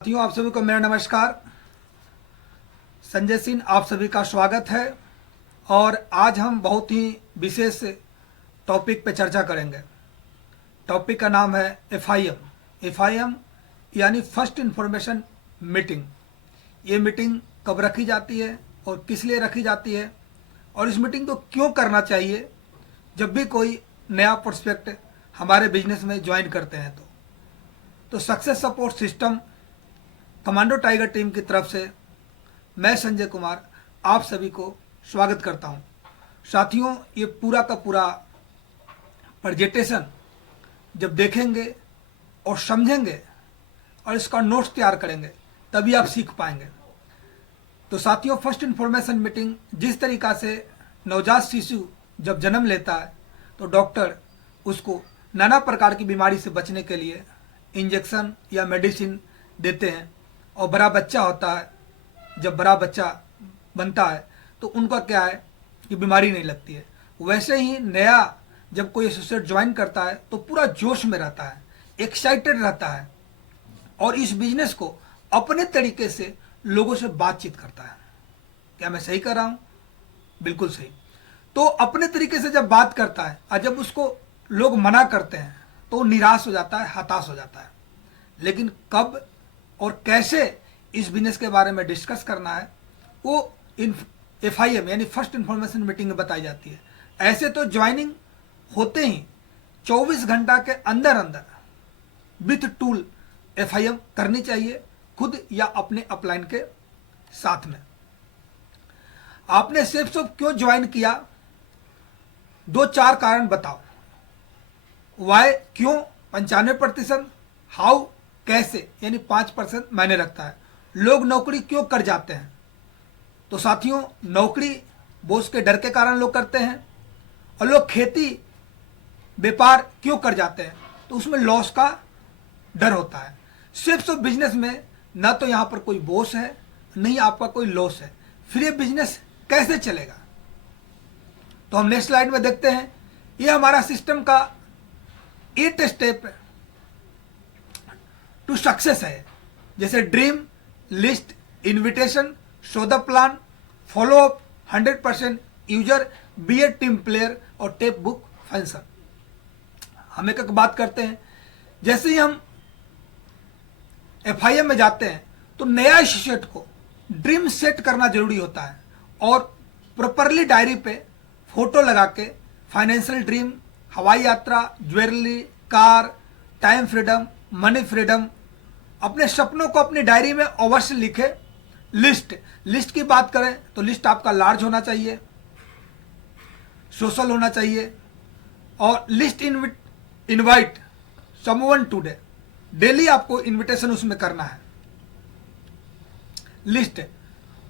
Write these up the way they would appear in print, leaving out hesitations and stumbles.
साथियों, आप सभी को मेरा नमस्कार। संजय सिंह आप सभी का स्वागत है। और आज हम बहुत ही विशेष टॉपिक पे चर्चा करेंगे। टॉपिक का नाम है एफआईएम यानी फर्स्ट इंफॉर्मेशन मीटिंग। ये मीटिंग कब रखी जाती है और किस लिए रखी जाती है और इस मीटिंग को क्यों करना चाहिए जब भी कोई नया प्रोस्पेक्ट हमारे बिजनेस में ज्वाइन करते हैं। तो success support system commando tiger team की तरफ से मैं संजय कुमार आप सभी को स्वागत करता हूं। साथियों, ये पूरा का पूरा प्रेजेंटेशन जब देखेंगे और समझेंगे और इसका नोट्स तैयार करेंगे तभी आप सीख पाएंगे। तो साथियों, फर्स्ट इंफॉर्मेशन मीटिंग जिस तरीका से नवजात शिशु जब जन्म लेता है तो डॉक्टर उसको नाना प्रकार की बीमारी से बचने के लिए इंजेक्शन या मेडिसिन देते हैं। और बड़ा बच्चा होता है, जब बड़ा बच्चा बनता है तो उनका क्या है कि बीमारी नहीं लगती है। वैसे ही नया जब कोई एसोसिएट ज्वाइन करता है तो पूरा जोश में रहता है, एक्साइटेड रहता है और इस बिजनेस को अपने तरीके से लोगों से बातचीत करता है। क्या मैं सही कर रहा हूँ? बिल्कुल सही। तो अपने तरीके से जब बात करता है और जब उसको लोग मना करते हैं तो वो निराश हो जाता है, हताश हो जाता है। लेकिन कब और कैसे इस बिजनेस के बारे में डिस्कस करना है वो इन एफआईएम यानी फर्स्ट इंफॉर्मेशन मीटिंग में बताई जाती है। ऐसे तो ज्वाइनिंग होते ही 24 घंटा के अंदर अंदर विथ टूल एफआईएम करनी चाहिए, खुद या अपने अपलाइन के साथ में। आपने सेफ शॉप क्यों ज्वाइन किया? 2-4 कारण बताओ। वाई क्यों 95%, हाउ कैसे यानी 5% मायने रखता है। लोग नौकरी क्यों कर जाते हैं? तो साथियों, नौकरी बॉस के डर के कारण लोग करते हैं। और लोग खेती व्यापार क्यों कर जाते हैं? तो उसमें लॉस का डर होता है। सिर्फ बिजनेस में ना तो यहाँ पर कोई बॉस है, नहीं आपका कोई लॉस है, फिर ये बिजनेस कैसे चलेगा? तो हम नेक्स्ट स्लाइड में देखते हैं। ये हमारा सिस्टम का 8 स्टेप टू सक्सेस है। जैसे dream, list, invitation, show the plan, follow up, 100% user, be a team player और टेप बुक फंक्शन। हम एक बात करते हैं। जैसे ही हम एफआईएम में जाते हैं तो नया एसोसिएट को ड्रीम सेट करना जरूरी होता है और प्रॉपरली डायरी पे फोटो लगा के फाइनेंशियल ड्रीम, हवाई यात्रा, jewellery, car, time freedom, money freedom, अपने सपनों को अपनी डायरी में अवश्य लिखे। लिस्ट की बात करें तो लिस्ट आपका लार्ज होना चाहिए, सोशल होना चाहिए और list invite someone today, daily आपको इनविटेशन उसमें करना है। List,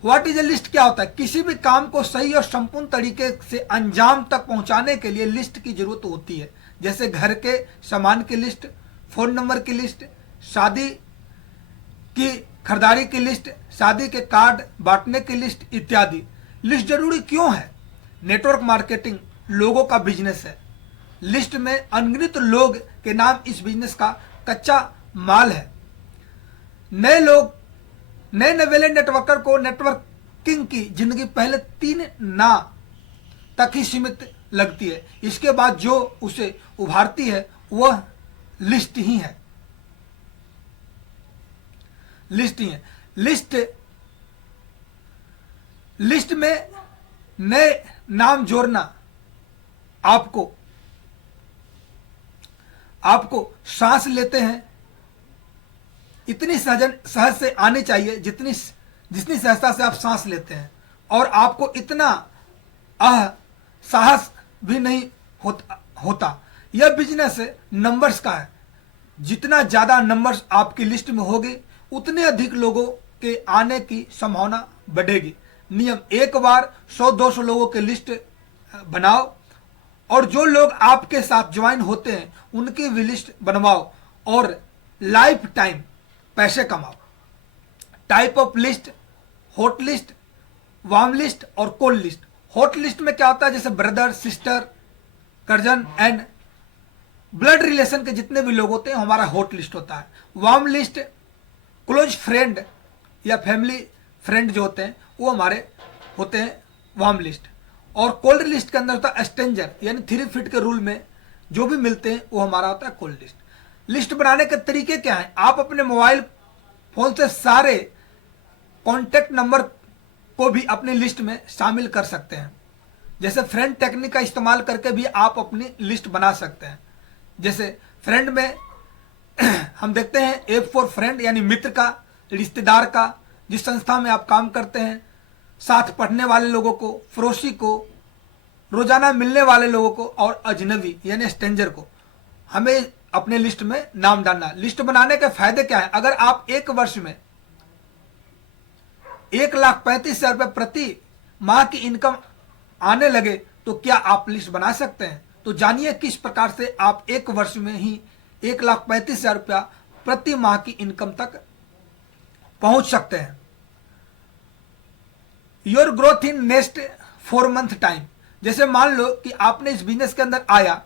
what is a list? क्या होता है? किसी भी काम को सही और संपूर्ण तरीके से अंजाम तक पहुंचाने के लिए लिस्ट की जरूरत होती है। जैसे घर के सामान की लिस्ट, फोन नंबर की लिस्ट, शादी की खरीदारी की लिस्ट, शादी के कार्ड बांटने की लिस्ट इत्यादि। लिस्ट जरूरी क्यों है? नेटवर्क मार्केटिंग लोगों का बिजनेस है। लिस्ट में अनगिनत लोग के नाम इस बिजनेस का कच्चा माल है। नए नवेले नेटवर्कर को नेटवर्किंग की जिंदगी पहले 3 ना तक ही सीमित लगती है। इसके बाद जो उसे उभारती है वह लिस्ट ही है। लिस्ट में नए नाम जोड़ना आपको सांस लेते हैं इतनी सहज से आनी चाहिए जितनी सहजता से आप सांस लेते हैं। और आपको इतना साहस भी नहीं होता। यह बिजनेस नंबर्स का है। जितना ज्यादा नंबर्स आपकी लिस्ट में होगी उतने अधिक लोगों के आने की संभावना बढ़ेगी। नियम, एक बार 100-200 लोगों की लिस्ट बनाओ और जो लोग आपके साथ ज्वाइन होते हैं उनकी भी लिस्ट बनवाओ और लाइफ टाइम पैसे कमाओ। Type of list, hot list, warm list और कोल्ड लिस्ट। हॉट लिस्ट में क्या होता है? जैसे brother, sister, cousin and blood relation के जितने भी लोग होते हैं हमारा हॉट लिस्ट होता है। वार्म लिस्ट क्लोज फ्रेंड या फैमिली फ्रेंड जो होते हैं वो हमारे होते हैं वार्म लिस्ट। और कोल्ड लिस्ट के अंदर होता है स्ट्रेंजर, यानी 3 फीट के रूल में जो भी मिलते हैं वो हमारा होता है कोल्ड लिस्ट। लिस्ट बनाने के तरीके क्या हैं? आप अपने मोबाइल फोन से सारे कॉन्टैक्ट नंबर को भी अपनी लिस्ट में शामिल कर सकते हैं। जैसे फ्रेंड टेक्निक का इस्तेमाल करके भी आप अपनी लिस्ट बना सकते हैं। जैसे फ्रेंड में हम देखते हैं एप फॉर फ्रेंड, यानी मित्र का, रिश्तेदार का, जिस संस्था में आप काम करते हैं, साथ पढ़ने वाले लोगों को, पड़ोसी को, रोजाना मिलने वाले लोगों को, और अजनबी यानी स्ट्रेंजर को हमें अपने लिस्ट में नाम डालना। लिस्ट बनाने के फायदे क्या है? अगर आप एक वर्ष में 1,35,000 रुपये प्रति माह की इनकम आने लगे तो क्या आप लिस्ट बना सकते हैं? तो जानिए किस प्रकार से आप एक वर्ष में ही 1,35,000 रुपया प्रति माह की इनकम तक पहुंच सकते हैं। Your growth in next 4 month time. जैसे मान लो कि आपने इस बिजनेस के अंदर आया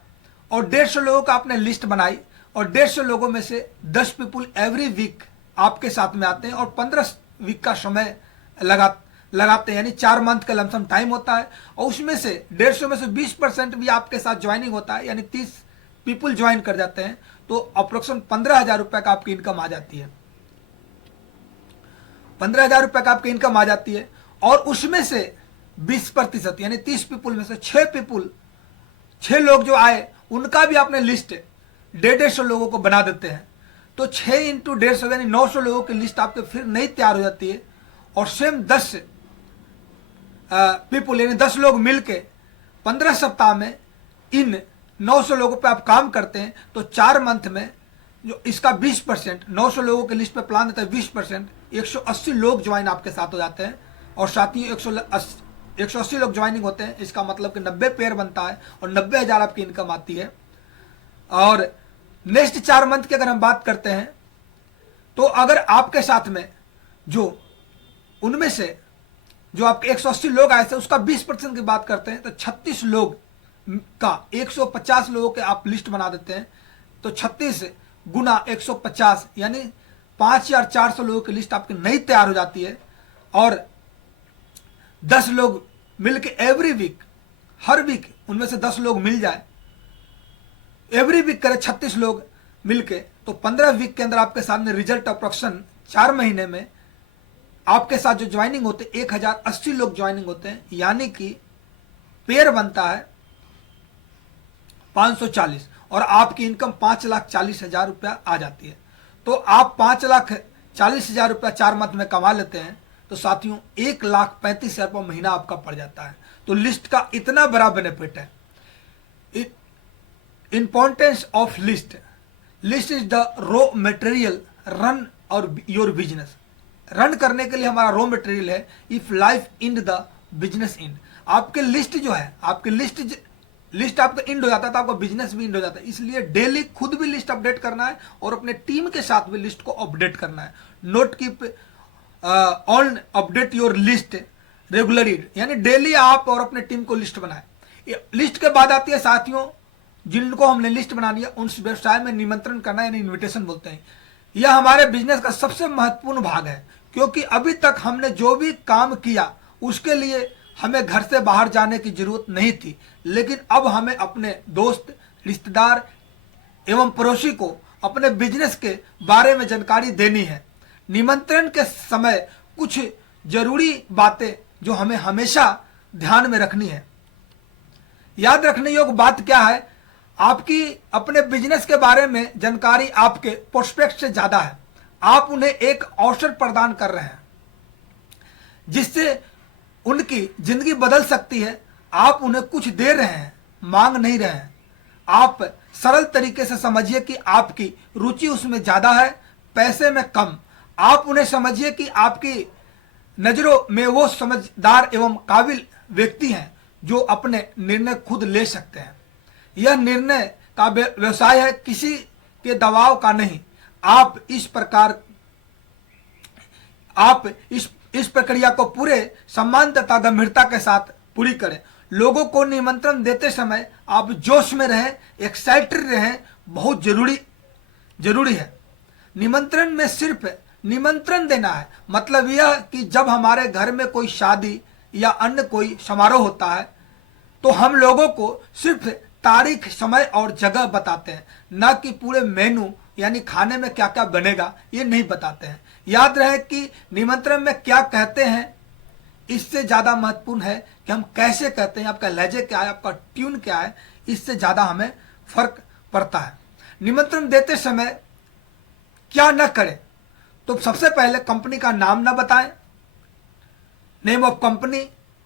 और 150 लोगों का आपने लिस्ट बनाई, और 150 लोगों में से 10 पीपुल एवरी वीक आपके साथ में आते हैं और 15 वीक का समय लगाते हैं, यानी 4 मंथ का लमसम टाइम होता है, और उसमें से 150 में से 20% भी आपके साथ ज्वाइनिंग होता है, यानी 30 पीपुल ज्वाइन कर जाते हैं, तो अप्रोक्सीमेट 15,000 रुपये का आपकी इनकम आ जाती है। 15,000 रुपये का आपकी इनकम आ जाती है, और उसमें से 20% यानी 30 पीपुल में से 6 लोग जो आए उनका भी आपने लिस्ट 150 लोगों को बना देते हैं, तो 6 × 150 यानी 900 लोगों की लिस्ट आपके फिर नई तैयार हो जाती है। और सेम 10 पीपुल यानी 10 लोग मिलके 15 सप्ताह में इन 900 लोगों पे आप काम करते हैं, तो 4 मंथ में जो इसका 20%, 900 लोगों की लिस्ट पे प्लान देता है 20%, 180 लोग ज्वाइन आपके साथ हो जाते हैं, और साथ ही 180 लोग ज्वाइनिंग होते हैं, इसका मतलब कि 90 पेयर बनता है और 90,000 आपकी इनकम आती है। और नेक्स्ट 4 मंथ की अगर हम बात करते हैं, तो अगर आपके साथ में जो उनमें से जो आपके 180 लोग आए थे उसका 20% की बात करते हैं, तो 36 लोग का 150 लोगों के आप लिस्ट बना देते हैं, तो 36 गुना 150 यानी 5,400 लोगों की लिस्ट आपकी नई तैयार हो जाती है। और 10 लोग मिलके एवरी वीक, हर वीक उनमें से 10 लोग मिल जाए, एवरी वीक करे 36 लोग मिलके, तो 15 वीक के अंदर आपके सामने रिजल्ट अप्रोक्शन 4 महीने में आपके साथ जो ज्वाइनिंग होते 1,080 लोग ज्वाइनिंग होते हैं, यानी कि पेयर बनता है 540, और आपकी इनकम 5,40,000 रुपया आ जाती है। तो आप 5,40,000 रुपया 4 मंथ में कमा लेते हैं, तो साथियों 1,35,000 रुपया महीना आपका पड़ जाता है। तो लिस्ट का इतना बड़ा बेनिफिट है। Importance of list. List is the raw material run our your business. Run करने के लिए हमारा रॉ मटेरियल है। If life end the business end. आपके लिस्ट जो है, आपके लिस्ट आपका इंड हो जाता है तो आपका बिजनेस भी इंड हो जाता है। इसलिए डेली खुद भी लिस्ट अपडेट करना है और अपने टीम के साथ भी लिस्ट को अपडेट करना है। Note keep on update your list regularly, यानी डेली आप और अपने टीम को लिस्ट बनाए। लिस्ट के बाद आती है साथियों, जिनको हमने लिस्ट बना लिया उस व्यवसाय में निमंत्रण करना, यानी इन्विटेशन बोलते हैं। यह हमारे बिजनेस का सबसे महत्वपूर्ण भाग है, क्योंकि अभी तक हमने जो भी काम किया उसके लिए हमें घर से बाहर जाने की जरूरत नहीं थी, लेकिन अब हमें अपने दोस्त, रिश्तेदार एवं पड़ोसी को अपने बिजनेस के बारे में जानकारी देनी है। निमंत्रण के समय कुछ जरूरी बातें जो हमें हमेशा ध्यान में रखनी है। याद रखने योग्य बात क्या है? आपकी अपने बिजनेस के बारे में जानकारी आपके प्रोस्पेक्ट से ज्यादा है। आप उन्हें एक अवसर प्रदान कर रहे हैं जिससे उनकी जिंदगी बदल सकती है। आप उन्हें कुछ दे रहे हैं, मांग नहीं रहे हैं। आप सरल तरीके से समझिए कि आपकी रुचि उसमें ज्यादा है, पैसे में कम। आप उन्हें समझिए कि आपकी नजरों में वो समझदार एवं काबिल व्यक्ति हैं जो अपने निर्णय खुद ले सकते हैं। यह निर्णय का व्यवसाय है, किसी के दबाव का नहीं। आप इस प्रक्रिया को पूरे सम्मान तथा गंभीरता के साथ पूरी करें। लोगों को निमंत्रण देते समय आप जोश में रहें, एक्साइटेड रहें, बहुत जरूरी है। निमंत्रण में सिर्फ निमंत्रण देना है। मतलब यह कि जब हमारे घर में कोई शादी या अन्य कोई समारोह होता है तो हम लोगों को सिर्फ तारीख, समय और जगह बताते हैं, ना कि पूरे मेनू यानी खाने में क्या क्या बनेगा ये नहीं बताते हैं। याद रहे कि निमंत्रण में क्या कहते हैं इससे ज़्यादा महत्वपूर्ण है कि हम कैसे कहते हैं, आपका लहजे क्या है, आपका ट्यून क्या है, इससे ज़्यादा हमें फर्क पड़ता है। निमंत्रण देते समय क्या न करें, तो सबसे पहले कंपनी का नाम ना बताएं, नेम ऑफ कंपनी,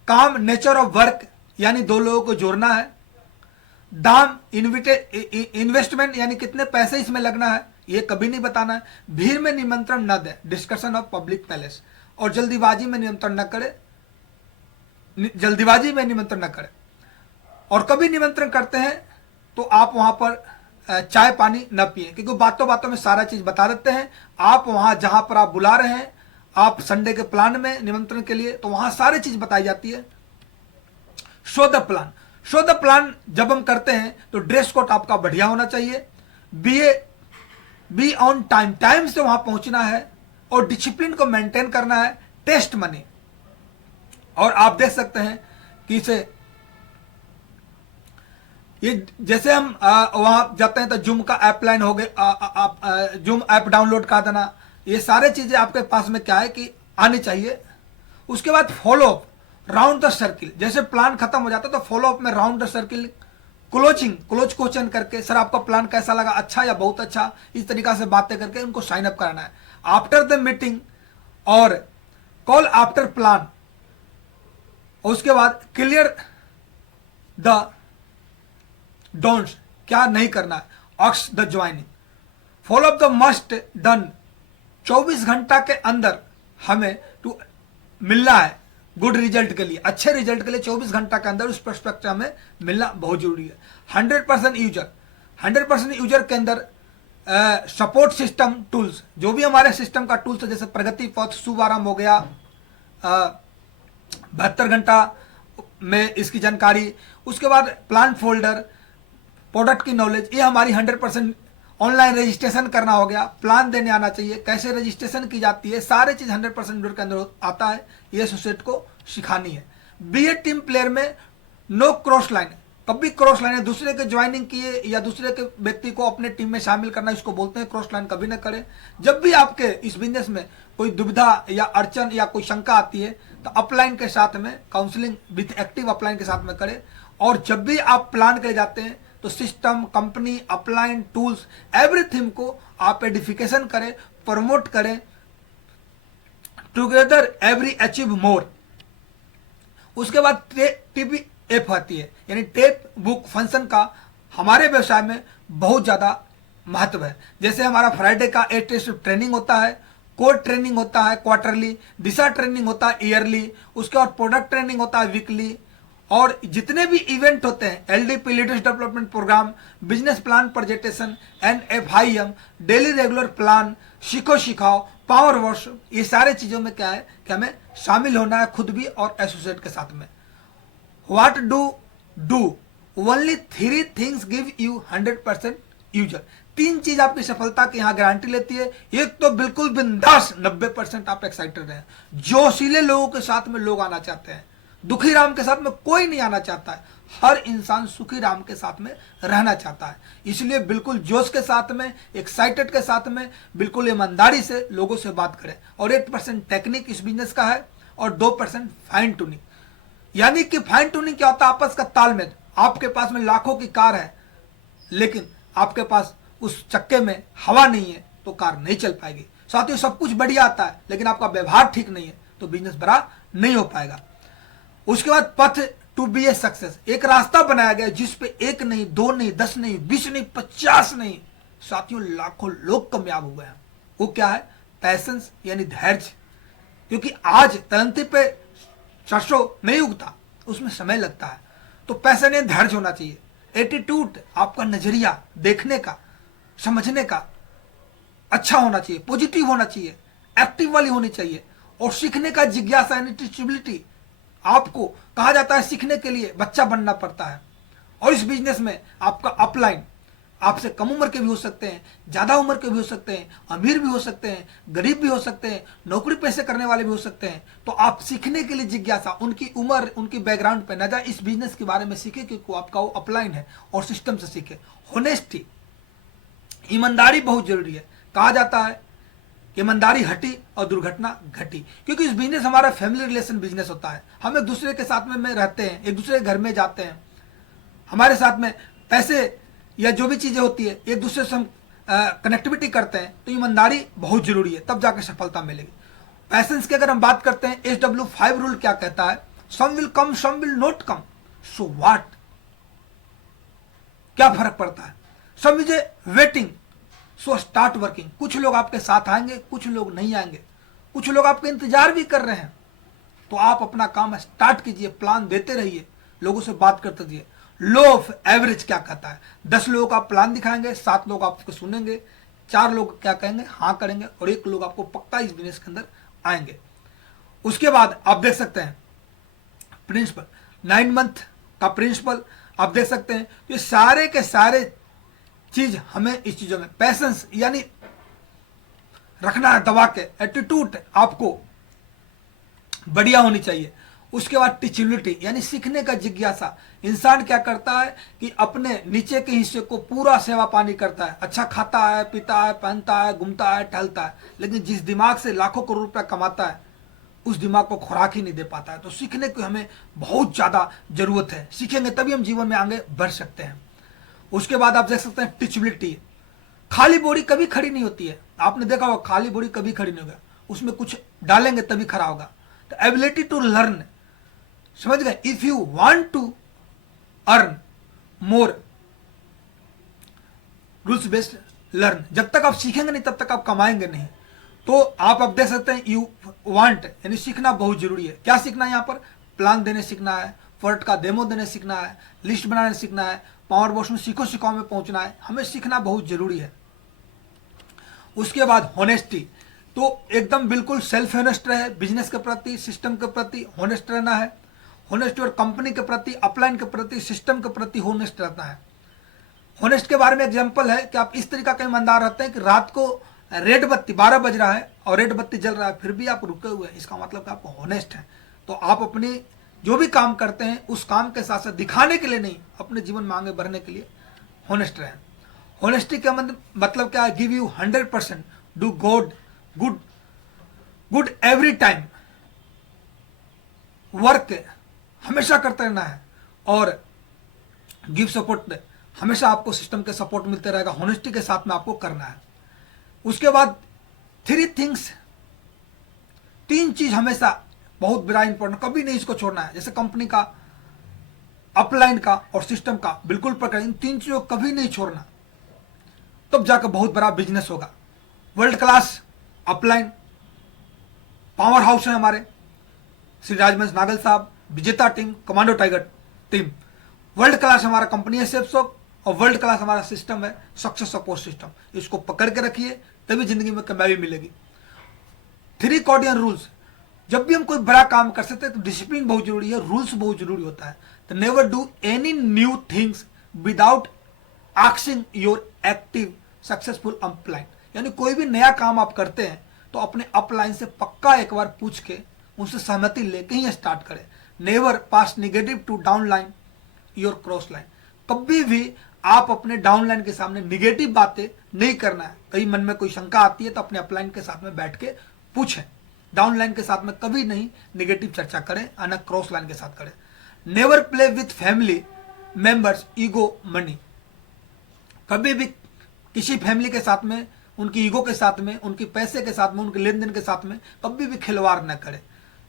काम, नेचर ऑफ वर्क यानी दो लोगों को जोड़ना है, दाम, इन्वेस्टमेंट यानी कितने पैसे इसमें लगना है ये कभी नहीं बताना है, भीड़ में निमंत्रण न दें, डिस्कशन ऑफ पब्लिक पैलेस, और जल्दीबाजी में निमंत्रण न करें, जल्दीबाजी में निमंत्रण न करें। और कभी निमंत्रण करते हैं तो आप वहां पर चाय पानी न पिए, क्योंकि बातों बातों में सारा चीज बता देते हैं। आप वहां जहां पर आप बुला रहे हैं, आप संडे के प्लान में निमंत्रण के लिए, तो वहां सारी चीज बताई जाती है। Show the plan, show the plan जब हम करते हैं तो ड्रेस कोड आपका बढ़िया होना चाहिए, बी ऑन टाइम, टाइम से वहां पहुंचना है, और डिसिप्लिन को मेंटेन करना है, टेस्ट मनी। और आप देख सकते हैं कि इसे ये जैसे हम वहां जाते हैं तो जूम का ऐप लाइन हो गए, जूम ऐप डाउनलोड कर देना, ये सारे चीजें आपके पास में क्या है कि आनी चाहिए। उसके बाद follow up, round the circle, जैसे प्लान खत्म हो जाता है तो फॉलो अप में round the circle, close question करके सर आपका प्लान कैसा लगा, अच्छा या बहुत अच्छा, इस तरीका से बातें करके उनको साइन अप कराना है। आफ्टर द मीटिंग और कॉल आफ्टर प्लान, और उसके बाद क्लियर द डोंट्स, क्या नहीं करना है, ऑक्स the joining, follow up the must done, 24 घंटा के अंदर हमें टू मिलना है गुड रिजल्ट के लिए, अच्छे रिजल्ट के लिए 24 घंटा के अंदर उस प्रोस्पेक्ट हमें मिलना बहुत जरूरी है। 100% यूजर, 100% यूजर के अंदर सपोर्ट सिस्टम टूल्स, जो भी हमारे सिस्टम का टूल्स है, जैसे प्रगति पथ, शुभ आरंभ हो गया, 72 घंटा में इसकी जानकारी, उसके बाद प्लान फोल्डर, प्रोडक्ट की नॉलेज, ये हमारी 100%। ऑनलाइन रजिस्ट्रेशन करना हो गया, प्लान देने आना चाहिए, कैसे रजिस्ट्रेशन की जाती है, सारे चीज 100% के अंदर आता है, ये एसोसिएट को सिखानी है। बी ए टीम प्लेयर में नो क्रॉस लाइन, कभी क्रॉस लाइन दूसरे के ज्वाइनिंग किए या दूसरे के व्यक्ति को अपने टीम में शामिल करना, इसको बोलते हैं क्रॉस लाइन, कभी ना करें। जब भी आपके इस बिजनेस में कोई दुविधा या अड़चन या कोई शंका आती है तो अपलाइन के साथ में काउंसलिंग विथ एक्टिव अपलाइन के साथ में करें। और जब भी आप प्लान करे जाते हैं तो system, company, upline, tools, everything को आप एडिफिकेशन करें, प्रमोट करें, टुगेदर एवरी अचीव मोर। उसके बाद टीपी एफ आती है, यानी टेप बुक फंक्शन का हमारे व्यवसाय में बहुत ज्यादा महत्व है। जैसे हमारा फ्राइडे का ट्रेनिंग होता है, कोड ट्रेनिंग होता है क्वार्टरली, दिशा ट्रेनिंग होता है ईयरली, उसके बाद प्रोडक्ट ट्रेनिंग होता है वीकली, और जितने भी इवेंट होते हैं, LDP leaders development program, business plan presentation, NFIM, daily regular plan, सीखो सिखाओ, पावर वर्कशॉप, ये सारे चीजों में क्या है कि हमें शामिल होना है, खुद भी और एसोसिएट के साथ में। What do only 3 things give you 100% user, 3 चीज आपकी सफलता की यहाँ गारंटी लेती है। एक तो बिल्कुल बिंदास 90% आप एक्साइटेड हैं, जोशीले लोगों के साथ में लोग आना चाहते हैं, दुखी राम के साथ में कोई नहीं आना चाहता है, हर इंसान सुखी राम के साथ में रहना चाहता है। इसलिए बिल्कुल जोश के साथ में, एक्साइटेड के साथ में, बिल्कुल ईमानदारी से लोगों से बात करें। और 8% टेक्निक इस बिजनेस का है और 2% फाइन ट्यूनिंग। यानी कि फाइन ट्यूनिंग क्या होता है, आपस का तालमेल। आपके पास में लाखों की कार है लेकिन आपके पास उस चक्के में हवा नहीं है तो कार नहीं चल पाएगी। साथियों, सब कुछ बढ़िया आता है लेकिन आपका व्यवहार ठीक नहीं है तो बिजनेस बड़ा नहीं हो पाएगा। उसके बाद पथ टू बी ए सक्सेस, एक रास्ता बनाया गया जिस पे 1 नहीं, 2 नहीं, 10 नहीं, 20 नहीं, 50 नहीं, साथियों लाखों लोग कामयाब हुए हैं। वो क्या है? पैशंस यानी धैर्य। क्योंकि आज तलंती पे सरसों नहीं उगता, उसमें समय लगता है। तो पैशन या धैर्य होना चाहिए। एटीट्यूड, आपका नजरिया देखने का, समझने का अच्छा होना चाहिए, पॉजिटिव होना चाहिए, एक्टिव वाली होनी चाहिए। और सीखने का जिज्ञासा यानी टीचेबिलिटी, आपको कहा जाता है सीखने के लिए बच्चा बनना पड़ता है। और इस बिजनेस में आपका अपलाइन आपसे कम उम्र के भी हो सकते हैं, ज़्यादा उम्र के भी हो सकते हैं, अमीर भी हो सकते हैं, गरीब भी हो सकते हैं, नौकरी पैसे करने वाले भी हो सकते हैं। तो आप सीखने के लिए जिज्ञासा, उनकी उम्र, उनकी बैकग्राउंड पर न जाए, इस बिजनेस के बारे में सीखे क्योंकि आपका वो अपलाइन है और सिस्टम से सीखे। होनेस्टी, ईमानदारी बहुत जरूरी है। कहा जाता है ईमानदारी हटी और दुर्घटना घटी, क्योंकि इस बिजनेस हमारा फैमिली रिलेशन बिजनेस होता है। हम एक दूसरे के साथ में रहते हैं, एक दूसरे के घर में जाते हैं, हमारे साथ में पैसे या जो भी चीज़ें होती है एक दूसरे से हम कनेक्टिविटी करते हैं। तो ईमानदारी बहुत जरूरी है, तब जाकर सफलता मिलेगी। पैसेंस की अगर हम बात करते हैं, SW5 रूल क्या कहता है? Some will come, some will not come, so what, क्या फर्क पड़ता है? Some is a waiting, so start working. कुछ लोग आपके साथ आएंगे, कुछ लोग नहीं आएंगे, कुछ लोग आपका इंतजार भी कर रहे हैं। तो आप अपना काम स्टार्ट कीजिए, प्लान देते रहिए, लोगों से बात करते रहिए। लो ऑफ एवरेज क्या कहता है? 10 लोगों का प्लान दिखाएंगे, 7 लोग आपको सुनेंगे, 4 लोग क्या कहेंगे? हाँ करेंगे, और 1 लोग आपको पक्का इस बिजनेस के अंदर आएंगे। उसके बाद आप देख सकते हैं प्रिंसिपल, 9 मंथ का प्रिंसिपल आप देख सकते हैं। ये सारे के सारे चीज हमें इस चीजों में पैसेंस यानी रखना है, दबा के एटीट्यूड आपको बढ़िया होनी चाहिए। उसके बाद टीचिबिलिटी यानी सीखने का जिज्ञासा। इंसान क्या करता है कि अपने नीचे के हिस्से को पूरा सेवा पानी करता है, अच्छा खाता है, पीता है, पहनता है, घूमता है, टहलता है, लेकिन जिस दिमाग से लाखों करोड़ रुपया कमाता है उस दिमाग को खुराक ही नहीं दे पाता है। तो सीखने की हमें बहुत ज़्यादा जरूरत है, सीखेंगे तभी हम जीवन में आगे बढ़ सकते हैं। उसके बाद आप देख सकते हैं टीचिबिलिटी। खाली बोरी कभी खड़ी नहीं होती है, आपने देखा होगा खाली बोरी कभी खड़ी नहीं होगा, उसमें कुछ डालेंगे तभी खड़ा होगा। तो एबिलिटी टू लर्न, समझ गए? If you want to earn more, rules based learn, जब तक आप सीखेंगे नहीं तब तक आप कमाएंगे नहीं। तो आप अब देख सकते हैं यू वांट यानी सीखना बहुत जरूरी है। क्या सीखना है? यहाँ पर प्लान देने सीखना है, फर्ट का डेमो देने सीखना है, लिस्ट बनाने सीखना है, पावर बॉक्स में सीखो सिखाओ में पहुंचना है, हमें सीखना बहुत जरूरी है। उसके बाद होनेस्टी, तो एकदम बिल्कुल सेल्फ होनेस्ट रहे, बिजनेस के प्रति, सिस्टम के प्रति होनेस्ट रहना है। होनेस्ट और कंपनी के प्रति, अपलाइन के प्रति, सिस्टम के प्रति होनेस्ट रहना है। होनेस्ट के बारे में एग्जांपल है कि आप इस तरीका का ईमानदार रहते हैं कि रात को रेड बत्ती 12 बज रहा है और रेड बत्ती जल रहा है फिर भी आप रुके हुए हैं, इसका मतलब कि आप होनेस्ट हैं। तो आप अपनी जो भी काम करते हैं उस काम के साथ साथ दिखाने के लिए नहीं, अपने जीवन में आगे बढ़ने के लिए होनेस्ट रहें। होनेस्टी का मतलब क्या है? Give you 100%, do good good good every time, work हमेशा करते रहना है और गिव सपोर्ट, हमेशा आपको सिस्टम के सपोर्ट मिलते रहेगा, होनेस्टी के साथ में आपको करना है। उसके बाद 3 थिंग्स, 3 चीज हमेशा बहुत बड़ा इंपॉर्टेंट, कभी नहीं इसको छोड़ना है। जैसे कंपनी का, अपलाइन का और सिस्टम का बिल्कुल पकड़, इन 3 चीजों को कभी नहीं छोड़ना, तब जाकर बहुत बड़ा बिजनेस होगा। World class upline power house है हमारे श्री राजवंश नागल साहब, विजेता team, commando tiger team. World class हमारा कंपनी है सेफसॉफ्ट और वर्ल्ड क्लास हमारा सिस्टम है सक्सेस सपोर्ट सिस्टम। इसको पकड़ के रखिए तभी जिंदगी में कामयाबी मिलेगी। 3 कार्डियन रूल्स, जब भी हम कोई बड़ा काम कर सकते हैं तो डिसिप्लिन बहुत जरूरी है, रूल्स बहुत जरूरी होता है। तो never do any new things without asking your active successful upline, यानी कोई भी नया काम आप करते हैं तो अपने अपलाइन से पक्का एक बार पूछ के उनसे सहमति लेके ही स्टार्ट करें। Never pass negative to down line your cross line, कभी भी आप अपने डाउन लाइन के सामने निगेटिव बातें नहीं करना है। कहीं मन में कोई शंका आती है तो अपने अपलाइन के साथ में बैठ के पूछें, डाउन लाइन के साथ में कभी नहीं निगेटिव चर्चा करें, आना क्रॉस लाइन के साथ करें। Never play with family members ego money, कभी भी किसी फैमिली के साथ में, उनकी ईगो के साथ में, उनके पैसे के साथ में, उनके लेन देन के साथ में कभी भी खिलवाड़ न करें।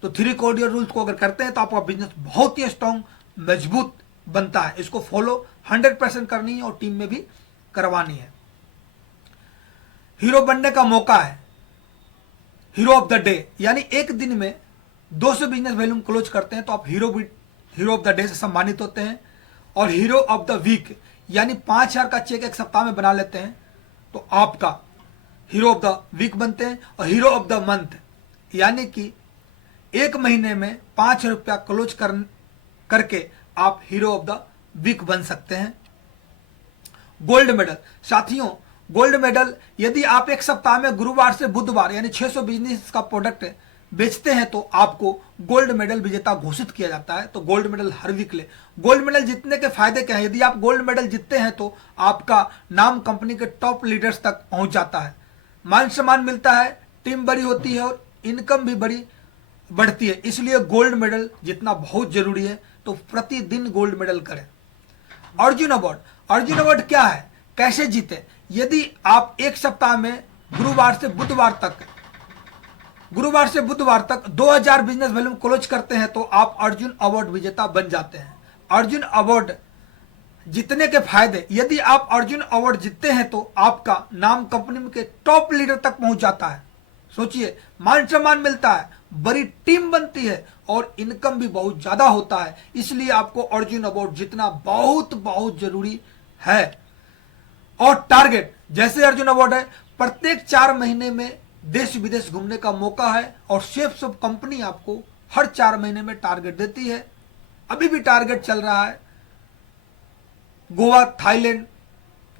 तो 3 कार्डियन रूल्स को अगर करते हैं तो आपका बिजनेस बहुत ही स्ट्रॉन्ग, मजबूत बनता है। इसको फॉलो 100% करनी है और टीम में भी करवानी है। हीरो बनने का मौका है, हीरो ऑफ द डे, यानी एक दिन में 200 बिजनेस वैल्यूम क्लोज करते हैं तो आप हीरो ऑफ द डे से सम्मानित होते हैं। और हीरो ऑफ द वीक यानी 5000 का चेक एक सप्ताह में बना लेते हैं तो आपका हीरो ऑफ द वीक बनते हैं। और हीरो ऑफ द मंथ यानी कि 1 महीने में 5 रुपया क्लोज करके आप हीरो ऑफ द वीक बन सकते हैं। Gold medal. साथियों, गोल्ड मेडल यदि आप एक सप्ताह में गुरुवार से बुधवार यानी 600 बिजनेस का प्रोडक्ट बेचते हैं तो आपको गोल्ड मेडल विजेता घोषित किया जाता है। तो गोल्ड मेडल हर वीक ले। गोल्ड मेडल जीतने के फायदे क्या हैं? यदि आप गोल्ड मेडल जीतते हैं तो आपका नाम कंपनी के टॉप लीडर्स तक पहुंच जाता है, मान सम्मान मिलता है, टीम बड़ी होती है और इनकम भी बड़ी बढ़ती है। इसलिए गोल्ड मेडल जीतना बहुत जरूरी है। तो प्रतिदिन गोल्ड मेडल करें। अर्जुन अवार्ड, अर्जुन अवार्ड क्या है, कैसे जीते? यदि आप एक सप्ताह में गुरुवार से बुधवार तक 2000 बिजनेस वॉल्यूम क्लोज करते हैं तो आप अर्जुन अवार्ड विजेता बन जाते हैं। अर्जुन अवार्ड जीतने के फायदे, यदि आप अर्जुन अवार्ड जीतते हैं तो आपका नाम कंपनी के टॉप लीडर तक पहुंच जाता है। सोचिए, मान सम्मान मिलता है, बड़ी टीम बनती है और इनकम भी बहुत ज्यादा होता है। इसलिए आपको अर्जुन अवार्ड जीतना बहुत बहुत जरूरी है। और टारगेट, जैसे अर्जुन अवार्ड है, प्रत्येक 4 महीने में देश विदेश घूमने का मौका है और शेफ्स ऑफ कंपनी आपको हर 4 महीने में टारगेट देती है। अभी भी टारगेट चल रहा है गोवा, थाईलैंड,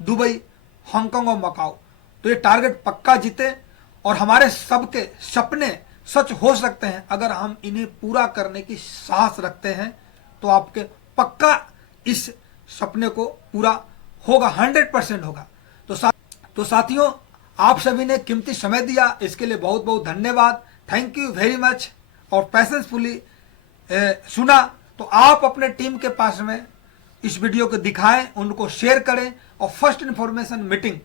दुबई, हांगकांग और मकाओ। तो ये टारगेट पक्का जीते और हमारे सबके सपने सच हो सकते हैं अगर हम इन्हें पूरा करने की साहस रखते हैं। तो आपके पक्का इस सपने को पूरा होगा, 100% होगा। तो साथियों, आप सभी ने कीमती समय दिया, इसके लिए बहुत बहुत धन्यवाद। Thank you very much. और पैशंसफुली सुना। तो आप अपने टीम के पास में इस वीडियो को दिखाएं, उनको शेयर करें और फर्स्ट इंफॉर्मेशन मीटिंग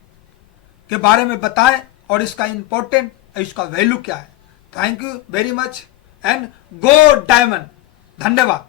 के बारे में बताएं और इसका इंपॉर्टेंट, इसका वैल्यू क्या है। Thank you very much and go diamond. धन्यवाद।